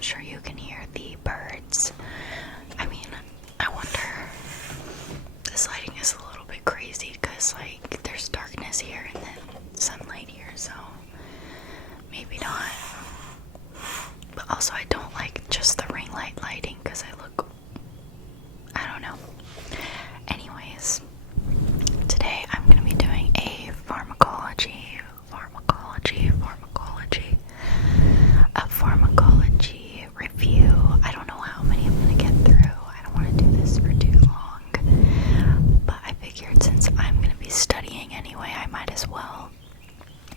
I'm sure you can hear the birds. I mean, I wonder, this lighting is a little bit crazy because like there's darkness here and then sunlight here, so maybe not. But also I don't like just the ring light lighting because I don't know. Anyways, today I'm going to be doing a pharmacology review. I don't know how many I'm going to get through. I don't want to do this for too long. But I figured since I'm going to be studying anyway, I might as well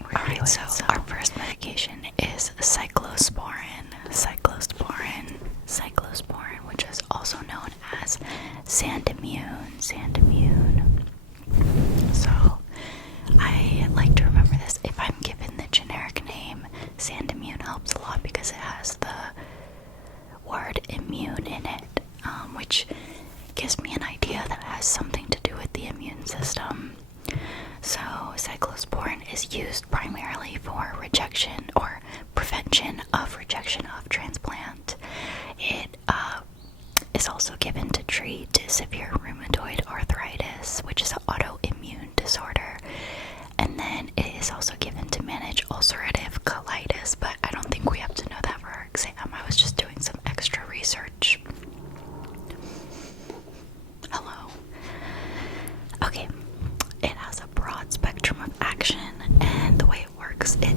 review it. So our first medication is Cyclosporine, which is also known as Sandamune. So I like to remember this. If I'm given the generic name, Sandamune helps a lot because it has the word immune in it, which gives me an idea that it has something to do with the immune system. So cyclosporine is used primarily for rejection or prevention of rejection of transplant. It is also given to treat severe rheumatoid arthritis, which is an autoimmune disorder. And then it is also given to manage ulcerative colitis, but I don't think we have to know that for our exam. I was just doing some extra research. Hello. Okay. It has a broad spectrum of action, and the way it works, it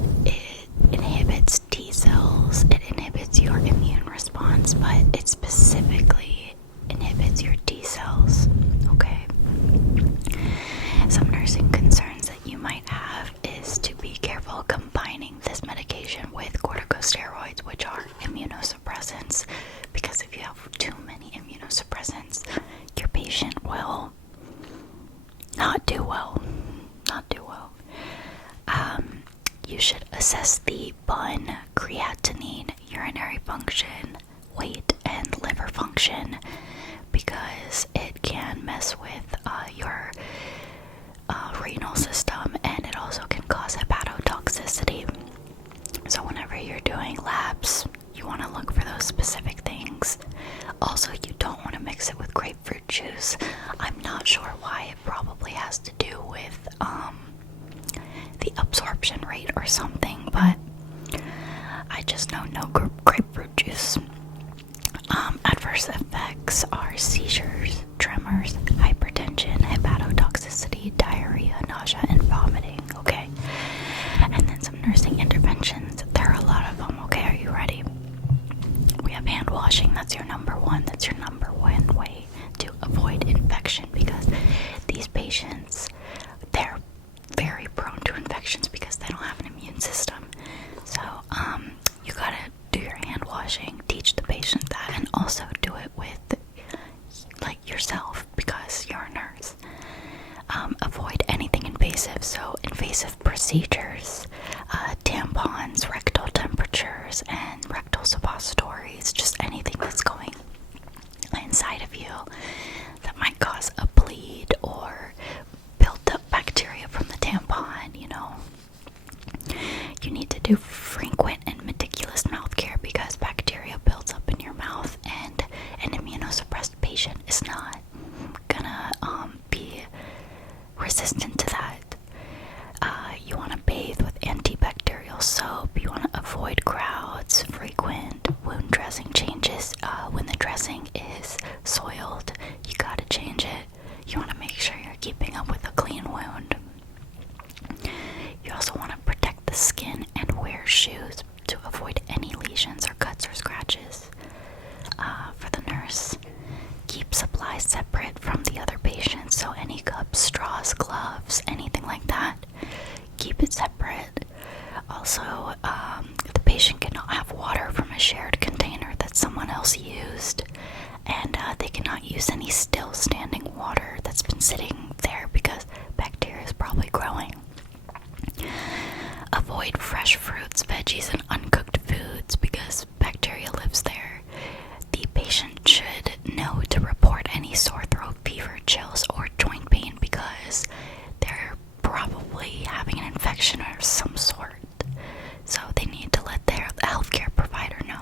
inhibits T cells, it inhibits your immune response, but it specifically inhibits your T cells, okay? Some nursing concerns that you might have is to be careful combining this medication with corticosteroids, which are immunosuppressants, because if you have too many immunosuppressants, your patient will not do well. You should assess the BUN, creatinine, urinary function, weight, and liver function because it can mess with your renal system, and it also can cause hepatotoxicity. So whenever you're doing labs, you want to look for those specific things. Also, you don't want to mix it with grapefruit juice. I'm not sure why. It probably has to do with the absorption rate or something, but I just know no grapefruit juice. Adverse effects are seizures, tremors, hypertension, hepatotoxicity, diarrhea, nausea, and vomiting, okay? And then some nursing interventions. There are a lot of them, okay? Are you ready? We have hand washing. That's your number one. That's your number one way to avoid infection because these patients, they're very prone to infections because they don't have an immune system. So, you gotta do your hand washing, teach the patient that, and also do it with, like, yourself because you're a nurse. Avoid anything invasive, so invasive procedures, tampons, rectal temperatures, and rectal suppositories, just anything that's going inside of you that might cause a bleed or build up bacteria from the tampon, you know. You need to do frequent and meticulous mouth care because bacteria builds up in your mouth, and an immunosuppressed patient is not gonna be resistant to that. You want to bathe with antibacterial soap. You want to avoid crowds, frequent wound dressing changes. When the dressing is soiled, you gotta change it. You want to make sure you're keeping up with a clean wound. You also want to protect the skin and wear shoes to avoid any lesions or cuts or scratches. For the nurse, keep supplies separate from the other patients, so any cups, straws, gloves, anything like that, keep it separate. Also, the patient cannot have water from a shared container that someone else used, and they cannot use any still standing water that's been sitting there because bacteria is probably growing. Avoid fresh fruits, veggies, and uncooked foods because bacteria lives there. The patient should know to report any sore throat, fever, chills, or joint pain because they're probably having an infection of some sort. So they need to let their healthcare provider know.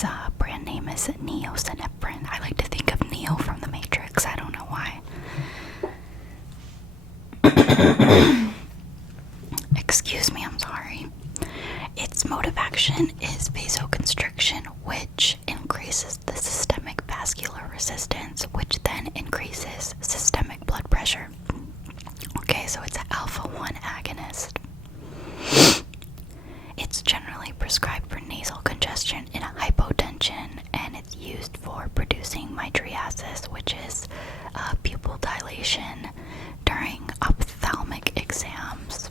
Its brand name is Phenylephrine. I like to think of Neo from the Matrix. I don't know why. Excuse me, I'm sorry. Its mode of action is vasoconstriction, which increases the systemic vascular resistance, which then increases systemic blood pressure. Okay, so it's an alpha-1 agonist. It's generally prescribed for nasal congestion in a hypotension, and it's used for producing mydriasis, which is pupil dilation during ophthalmic exams.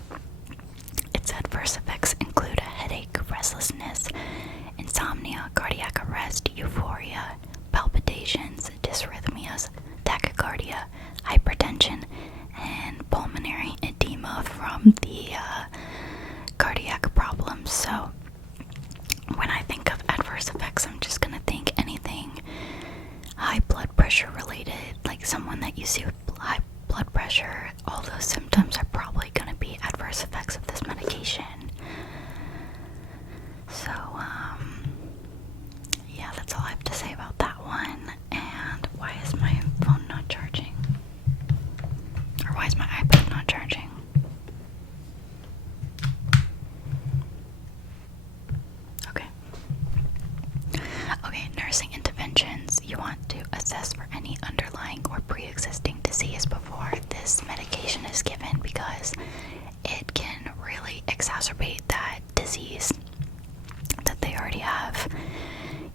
Its adverse effects include a headache, restlessness, insomnia, cardiac arrest, euphoria, palpitations, dysrhythmias, tachycardia, hypertension, and pulmonary edema from the cardiac problems. So when I think of adverse effects, I'm just gonna think anything high blood pressure related, like someone that you see with high blood pressure. All those symptoms are probably gonna be adverse effects of this medication. So yeah, that's all I have to say about that one. And why is my phone not charging? Or why is my iPad not charging? Okay, nursing interventions. You want to assess for any underlying or pre-existing disease before this medication is given, because it can really exacerbate that disease that they already have.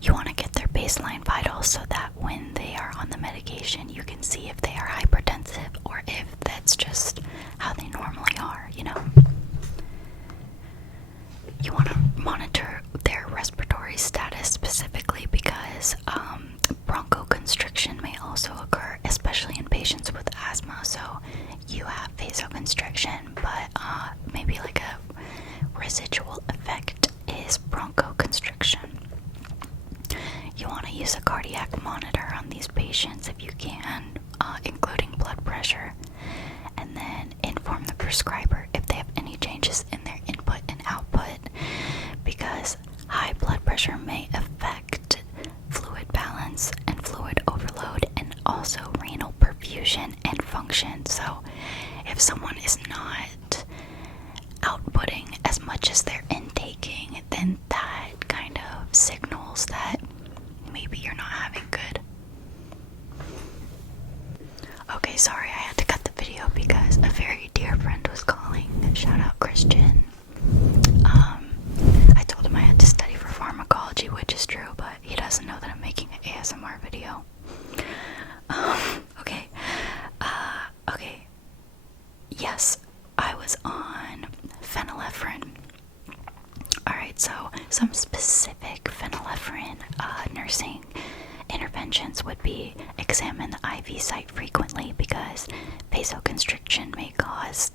You want to get their baseline vitals so that when they are on the medication, you can see if they are hypertensive or if that's just how they normally are, you know. You want to monitor their respiratory status specifically, because bronchoconstriction may also occur, especially in patients with asthma. So you have vasoconstriction, but maybe like a residual effect is bronchoconstriction. You want to use a cardiac monitor on these patients if you can, including blood pressure, and then inform the prescriber if they have any changes in their input and output, because high blood pressure may affect fluid balance and fluid overload, and also renal perfusion and function. So if someone is not outputting as much as they're intaking, then that kind of signals that maybe you're not having good. Okay, sorry, I had to cut the video because a very dear friend was calling. Shout out Christian. I told him I had to study for pharmacology, which is true, but he doesn't know that I'm making an ASMR video. Okay. Okay. Yes, I was on phenylephrine. Alright, so some specific phenylephrine nursing interventions would be examine the IV site frequently, because vasoconstriction may cause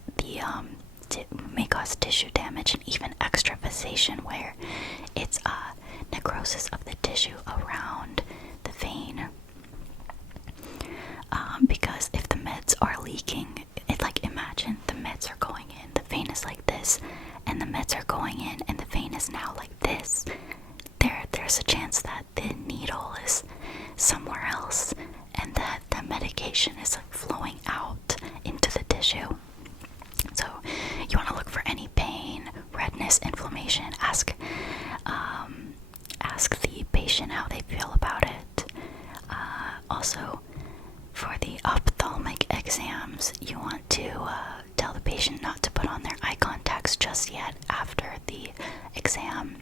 tissue damage and even extravasation, where it's necrosis of the tissue around the vein. Because if the meds are leaking, imagine the meds are going in, the vein is like this, and the meds are going in, and the vein is now like this. There's a chance that the needle is somewhere else, and that the medication is flowing out into the tissue. So you want to look for any pain, redness, inflammation. Ask the patient how they feel about it. Also, for the ophthalmic exams, you want to tell the patient not to put on their eye contacts just yet after the exam,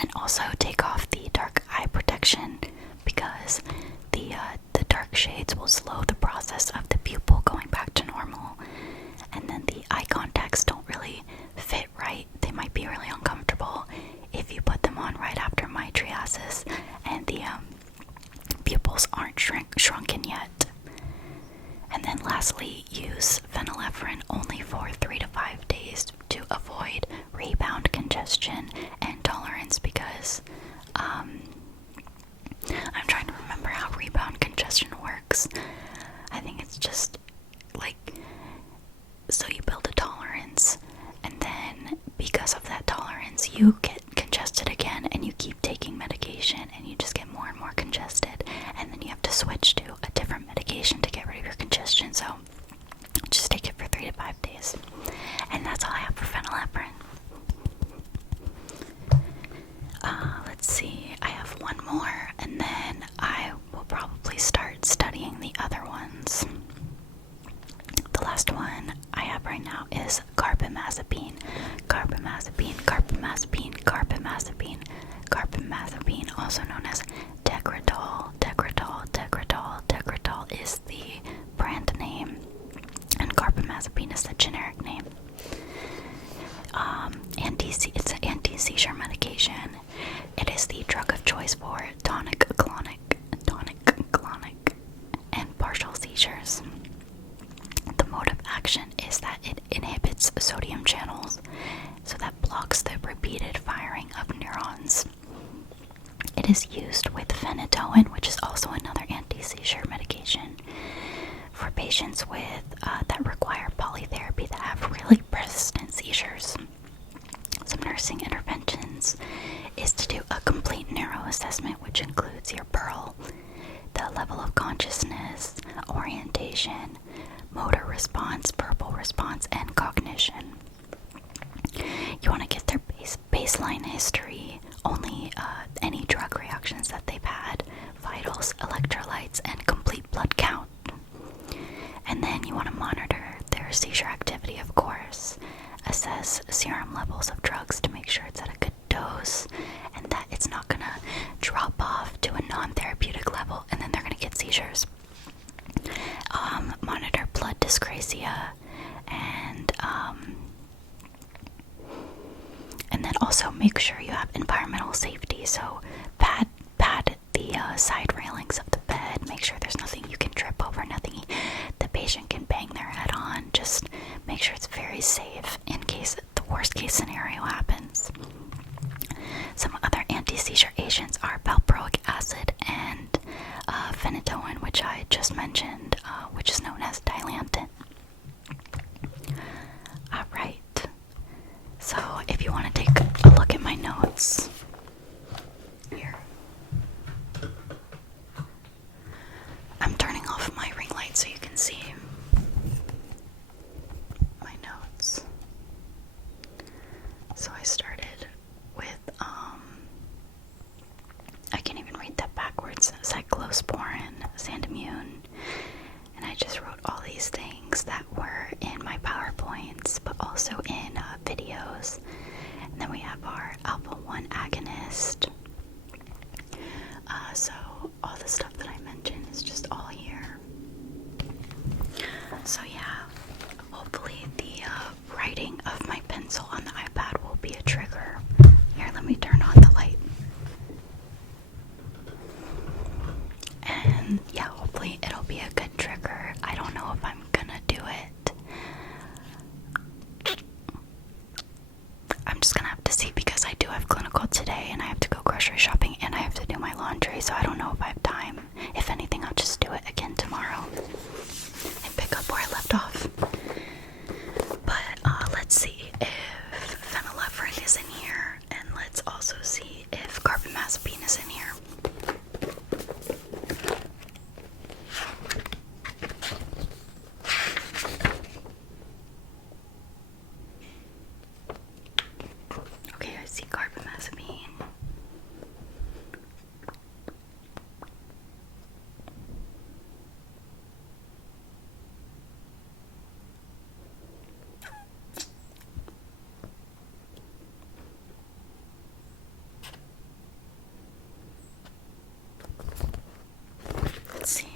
and also take off the dark eye protection, because the dark shades will slow the process of the pupil going back to normal, and then the eye contacts don't really fit right. They might be really uncomfortable if you put them on right after mydriasis and the pupils aren't shrunken yet. And then lastly, use phenylephrine only for 3 to 5 days to avoid rebound congestion and tolerance, because I'm trying to remember how rebound congestion works. I think it's just so you build a tolerance, and then because of that tolerance you get congested again, and you keep taking medication, one more, and then I will probably start studying the other ones. The last one I have right now is carbamazepine. Carbamazepine, carbamazepine, carbamazepine, carbamazepine, also known as Tegretol. Tegretol, Tegretol, Tegretol is the brand name, and carbamazepine is the generic name. It's an anti-seizure medication. It is the drug of choice for tonic, clonic, and partial seizures. The mode of action is that it inhibits sodium channels, so that blocks the repeated firing of neurons. It is used with phenytoin, which is also another anti-seizure medication, for patients with that require polytherapy that have really persistent seizures. Some nursing interventions is to do a complete neuro assessment, which includes your Pearl, the level of consciousness, orientation, motor response, verbal response, and cognition. You want to get their baseline history, only any drug reactions that they've had, vitals, electrolytes, and complete blood count. And then you want to monitor their seizure activity, of course. Assess serum levels of drugs to make sure it's at a good dose and that it's not going to drop off to a non-therapeutic level and then they're going to get seizures. Monitor blood dyscrasia and then also make sure you have environmental safety. So pad the side railings of the bed. Make sure there's nothing you can trip over, nothing the patient can bang their head on. Just make sure it's very safe in case the worst case scenario happens. Some other anti-seizure agents are valproic acid and phenytoin, which I just mentioned, which is known as Dilantin. Alright, so if you want to take a look at my notes, here. I'm turning off my ring light so you can see my notes. So I started with, I can't even read that backwards, Cyclosporine, Sandamune, and I just wrote all these things that were in my PowerPoints, but also in videos. And then we have our alpha-1 agonist. So all the stuff that I mentioned is just all here. So yeah, hopefully the writing of my pencil on the iPad will be a trigger. Here, let me turn on the light. And yeah, hopefully it'll be a good trigger. I don't know if I'm gonna do it. I'm just gonna have to see because I do have clinical today and I have to go grocery shopping and I have to do my laundry, so I don't know if I have time. If anything, I'll just do it again tomorrow and pick up where I left off. But let's see if phenylephrine is in here, and let's also see if carbamazepine is in here. Okay, I see carbamazepine. Let's see.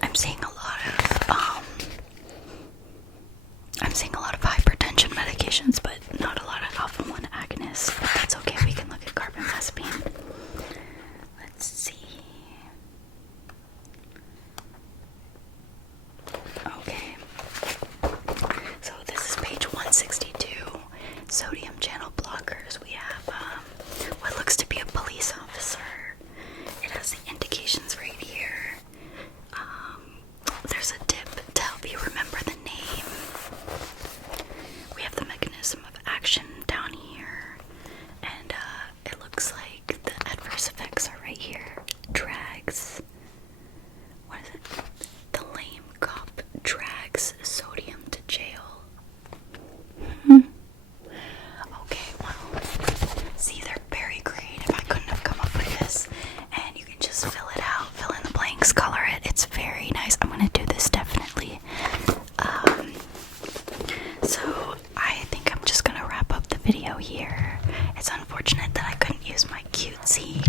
I'm seeing a lot of hypertension medications, but not a lot of alpha-1 agonists. But that's okay, we can look at carbamazepine. Let's see. Okay. So this is page 162. Sodium channel blockers. We have what looks to be a police officer. It has the indications right here. video here. It's unfortunate that I couldn't use my cutesy